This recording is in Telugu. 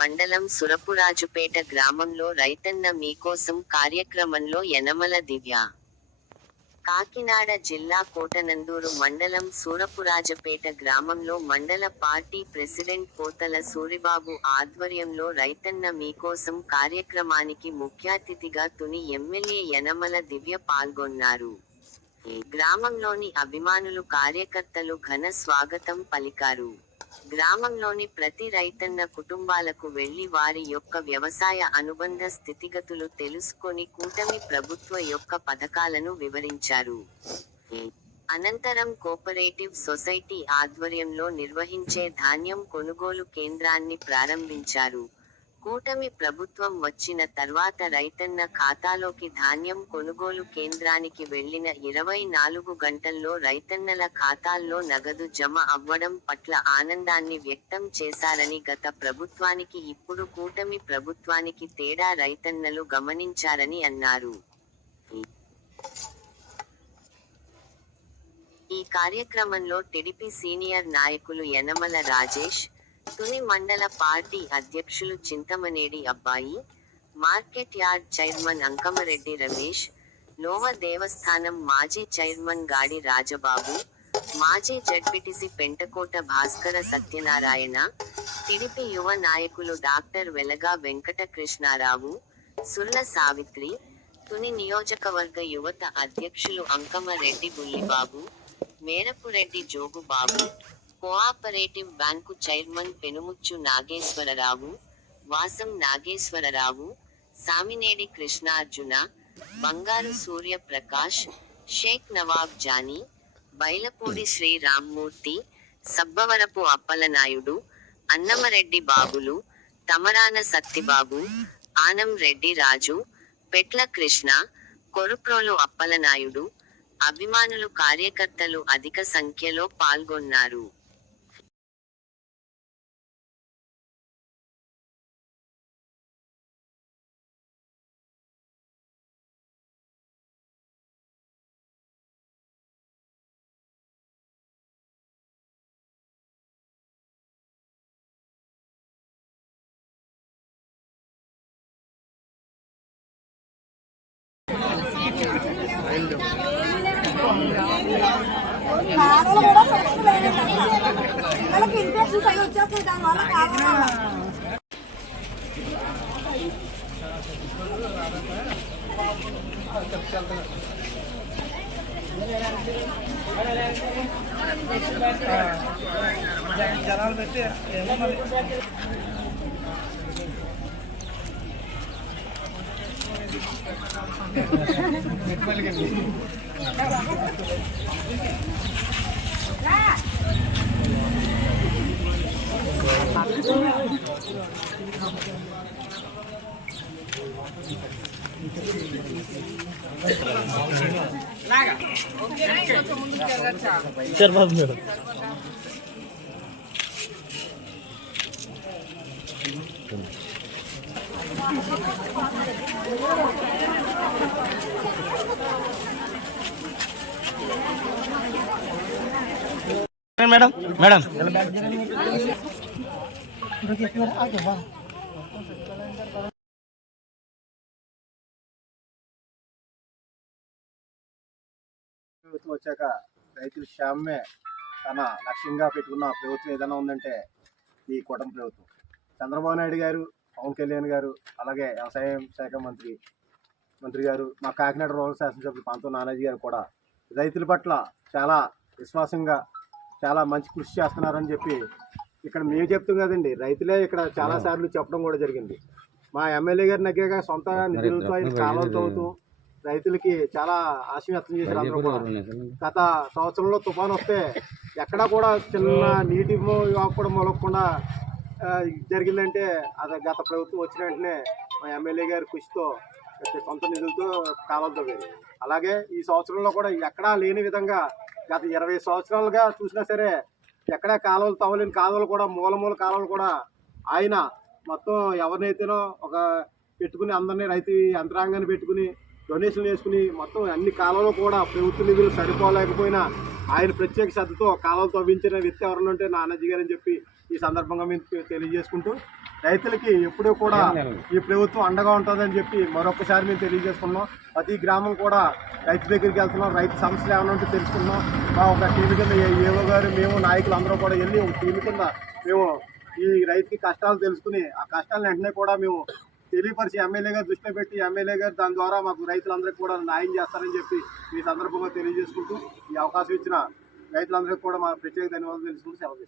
మండలం సురపురాజుపేట గ్రామంలో రైతన్న మీకోసం కార్యక్రమంలో యనమల దివ్య. కాకినాడ జిల్లా కోటనందూరు మండలం సూరపురాజపేట గ్రామంలో మండల పార్టీ ప్రెసిడెంట్ పోతల సూరిబాబు ఆధ్వర్యంలో రైతన్న మీకోసం కార్యక్రమానికి ముఖ్యాతిథిగా తుని ఎమ్మెల్యే యనమల దివ్య పాల్గొన్నారు. ఈ గ్రామంలోని అభిమానులు కార్యకర్తలు ఘన స్వాగతం పలికారు. గ్రామంలోని ప్రతి రైతన్న కుటుంబాలకు వెళ్లి వారి యొక్క వ్యవసాయ అనుబంధ స్థితిగతులు తెలుసుకొని కూటమి ప్రభుత్వ యొక్క పథకాలను వివరించారు. అనంతరం కోపరేటివ్ సొసైటీ ఆధ్వర్యంలో నిర్వహించే ధాన్యం కొనుగోలు కేంద్రాన్ని ప్రారంభించారు. కూటమి ప్రభుత్వం వచ్చిన తర్వాత రైతన్న ఖాతాలోకి ధాన్యం కొనుగోలు కేంద్రానికి వెళ్లిన 24 గంటల్లో రైతన్నల ఖాతాల్లో నగదు జమ అవ్వడం పట్ల ఆనందాన్ని వ్యక్తం చేశారని, గత ప్రభుత్వానికి ఇప్పుడు కూటమి ప్రభుత్వానికి తేడా రైతన్నలు గమనించారని అన్నారు. ఈ కార్యక్రమంలో టీడీపీ సీనియర్ నాయకులు యనమల రాజేష్, తుని మండల పార్టీ అధ్యక్షులు Chintamanedi Abbayi, market yard chairman Ankamareddy Ramesh, Lova దేవస్థానం మాజీ చైర్మన్ గాడి రాజబాబు, మాజీ జడ్పీటీసీ పెంటకోట భాస్కర సత్యనారాయణ, టీడీపీ యువ నాయకులు డాక్టర్ వెలగా వెంకట కృష్ణారావు, సుర్ల సావిత్రి, తుని నియోజకవర్గ యువత అధ్యక్షులు Ankamareddy Bullibabu, Merapureddy Jogubabu, cooperative bank chairman Penumucchu Nageswararao, Vasam Nageswararao, Saminedi Krishnarjuna, Bangaru Surya Prakash, Sheikh Nawab Jani, Bailapudi Sriramamurthy, Sabbavarapu Appalanaidu, Annamareddy Babulu, Tamarana Sattibabu, Anam Reddy రాజు, పెట్ల కృష్ణ, కొరుప్రోలు అప్పలనాయుడు, అభిమానులు కార్యకర్తలు అధిక సంఖ్యలో పాల్గొన్నారు. జనాలు పెట్టి ఏమో మరి मैडम मैडम వచ్చాక రైతుల క్షేమమే తన లక్ష్యంగా పెట్టుకున్న ప్రభుత్వం ఏదైనా ఉందంటే ఈ కూటమి ప్రభుత్వం. చంద్రబాబు నాయుడు గారు, పవన్ కళ్యాణ్ గారు, అలాగే వ్యవసాయ శాఖ మంత్రి గారు, మా కాకినాడ రూరల్ శాసనసభ్యులు పాంతో నానాజీ గారు కూడా రైతుల పట్ల చాలా విశ్వాసంగా చాలా మంచి కృషి చేస్తున్నారని చెప్పి ఇక్కడ మేము చెప్తాం కదండి, రైతులే ఇక్కడ చాలాసార్లు చెప్పడం కూడా జరిగింది. మా ఎమ్మెల్యే గారి దగ్గరగా సొంత నిధులతో ఆయన కాలువలు తవ్వుతూ రైతులకి చాలా ఆశ వ్యక్తం చేశారు. అందరూ కూడా గత సంవత్సరంలో తుఫాను వస్తే ఎక్కడా కూడా చిన్న నీటి కూడా మొలగకుండా జరిగిందంటే అది గత ప్రభుత్వం వచ్చిన వెంటనే మా ఎమ్మెల్యే గారి కృషితో సొంత నిధులతో కాలువలు తవ్వారు. అలాగే ఈ సంవత్సరంలో కూడా ఎక్కడా లేని విధంగా గత 20 సంవత్సరాలుగా చూసినా సరే ఎక్కడా కాలువలు తవ్వలేని కాలువలు కూడా మూల కాలువలు కూడా ఆయన మొత్తం ఎవరినైతేనో ఒక పెట్టుకుని అందరినీ రైతు యంత్రాంగాన్ని పెట్టుకుని డొనేషన్లు వేసుకుని మొత్తం అన్ని కాలువలు కూడా ప్రభుత్వ నిధులు సరిపోలేకపోయినా ఆయన ప్రత్యేక శ్రద్ధతో కాలువలు తవ్వించిన వ్యక్తి ఎవరన్నా ఉంటే నానాజీ గారని చెప్పి ఈ సందర్భంగా మేము తెలియజేసుకుంటూ రైతులకి ఎప్పుడూ కూడా ఈ ప్రభుత్వం అండగా ఉంటుందని చెప్పి మరొకసారి మేము తెలియజేసుకున్నాం. ప్రతి గ్రామం కూడా రైతు దగ్గరికి వెళ్తున్నాం, రైతు సమస్యలు ఏమైనా ఉంటే తెలుసుకున్నాం. మా ఒక టీవీ కింద ఏవో గారు మేము నాయకులు అందరూ కూడా వెళ్ళి ఒక టీవీ కింద మేము ఈ రైతుకి కష్టాలు తెలుసుకుని ఆ కష్టాలను వెంటనే కూడా మేము తెలియపరిచి ఎమ్మెల్యే గారు దృష్టిలో పెట్టి ఎమ్మెల్యే గారు దాని ద్వారా మాకు రైతులందరికీ కూడా న్యాయం చేస్తారని చెప్పి ఈ సందర్భంగా తెలియజేసుకుంటూ ఈ అవకాశం ఇచ్చిన రైతులందరికీ కూడా మా ప్రత్యేక ధన్యవాదాలు తెలుసుకుంటూ సెలవు.